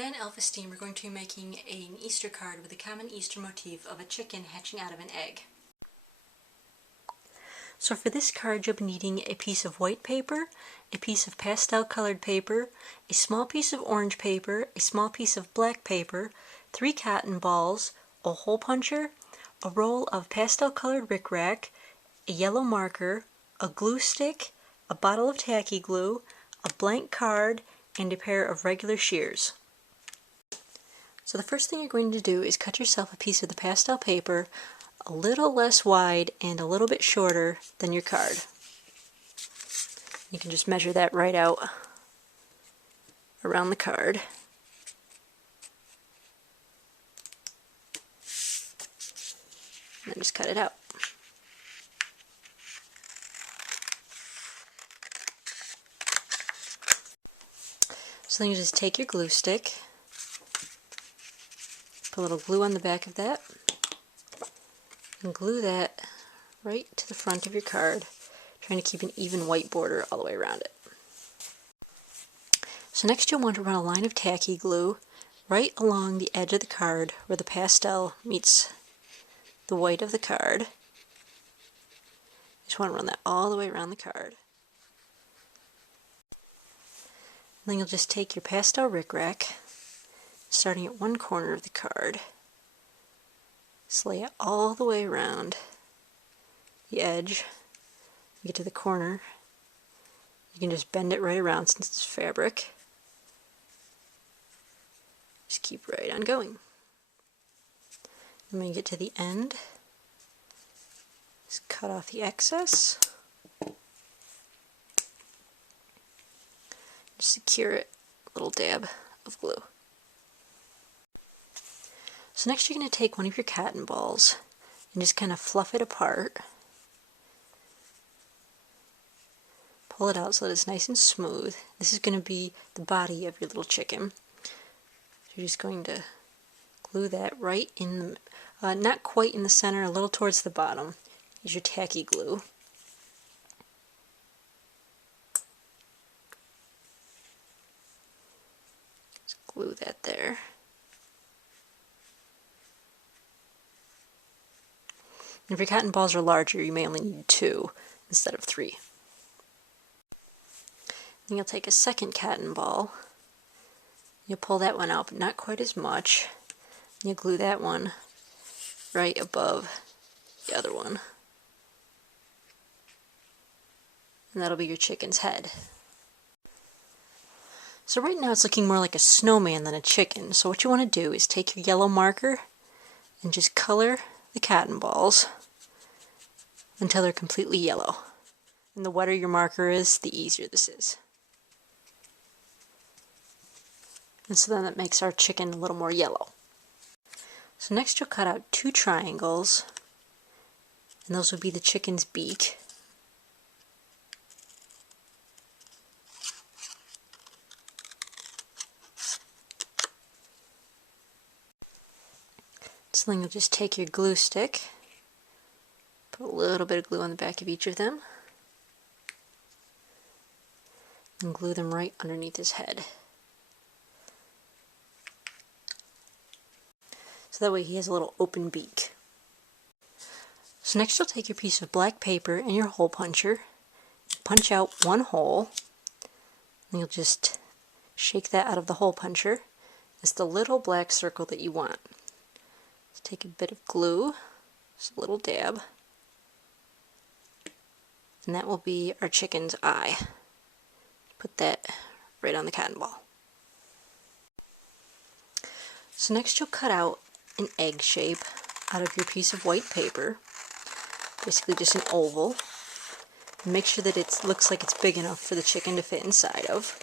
Today in Elf-esteem we're going to be making an Easter card with a common Easter motif of a chicken hatching out of an egg. So for this card you'll be needing a piece of white paper, a piece of pastel colored paper, a small piece of orange paper, a small piece of black paper, 3 cotton balls, a hole puncher, a roll of pastel colored rickrack, a yellow marker, a glue stick, a bottle of tacky glue, a blank card, and a pair of regular shears. So the first thing you're going to do is cut yourself a piece of the pastel paper a little less wide and a little bit shorter than your card. You can just measure that right out around the card. And then just cut it out. So then you just take your glue stick, put a little glue on the back of that, and glue that right to the front of your card, trying to keep an even white border all the way around it. So next you'll want to run a line of tacky glue right along the edge of the card where the pastel meets the white of the card. Just want to run that all the way around the card. And then you'll just take your pastel rickrack, starting at one corner of the card, just lay it all the way around the edge. You get to the corner, you can just bend it right around since it's fabric. Just keep right on going. And when you get to the end, just cut off the excess. Just secure it, a little dab of glue. So next you're going to take one of your cotton balls and just kind of fluff it apart. Pull it out so that it's nice and smooth. This is going to be the body of your little chicken. So you're just going to glue that right in the, not quite in the center, a little towards the bottom. Use your tacky glue. Just glue that there. And if your cotton balls are larger, you may only need 2 instead of 3. Then you'll take a second cotton ball. You'll pull that one out, but not quite as much. And you'll glue that one right above the other one. And that'll be your chicken's head. So right now it's looking more like a snowman than a chicken. So what you want to do is take your yellow marker and just color the cotton balls until they're completely yellow. And the wetter your marker is, the easier this is. And so then that makes our chicken a little more yellow. So next you'll cut out 2 triangles, and those will be the chicken's beak. So then you'll just take your glue stick, put a little bit of glue on the back of each of them, and glue them right underneath his head. So that way he has a little open beak. So next you'll take your piece of black paper and your hole puncher, punch out 1 hole, and you'll just shake that out of the hole puncher. It's the little black circle that you want. Take a bit of glue, just a little dab, and that will be our chicken's eye. Put that right on the cotton ball. So next you'll cut out an egg shape out of your piece of white paper, basically just an oval, and make sure that it looks like it's big enough for the chicken to fit inside of.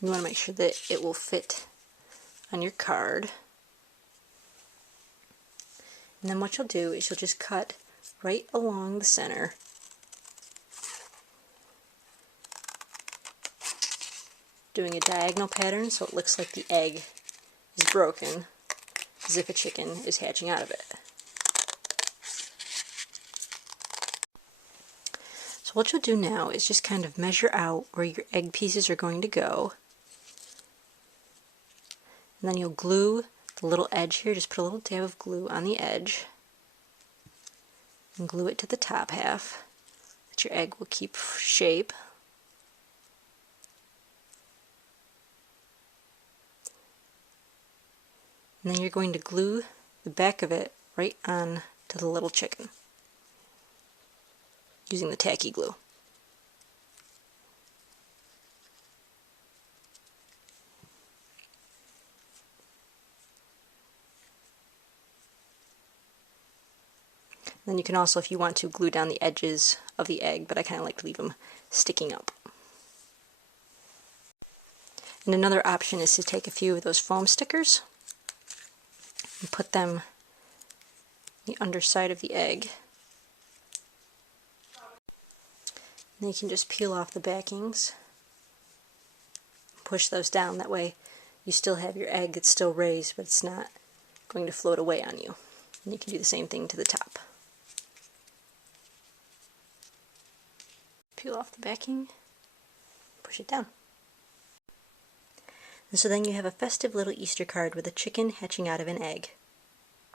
You want to make sure that it will fit on your card. And then what you'll do is you'll just cut right along the center, doing a diagonal pattern so it looks like the egg is broken, as if a chicken is hatching out of it. So what you'll do now is just kind of measure out where your egg pieces are going to go. And then you'll glue the little edge here, just put a little dab of glue on the edge and glue it to the top half, that your egg will keep shape. And then you're going to glue the back of it right on to the little chicken using the tacky glue. Then you can also, if you want to, glue down the edges of the egg, but I kind of like to leave them sticking up. And another option is to take a few of those foam stickers and put them on the underside of the egg. And then you can just peel off the backings, push those down. That way you still have your egg that's still raised, but it's not going to float away on you. And you can do the same thing to the top. Peel off the backing, push it down. And so then you have a festive little Easter card with a chicken hatching out of an egg.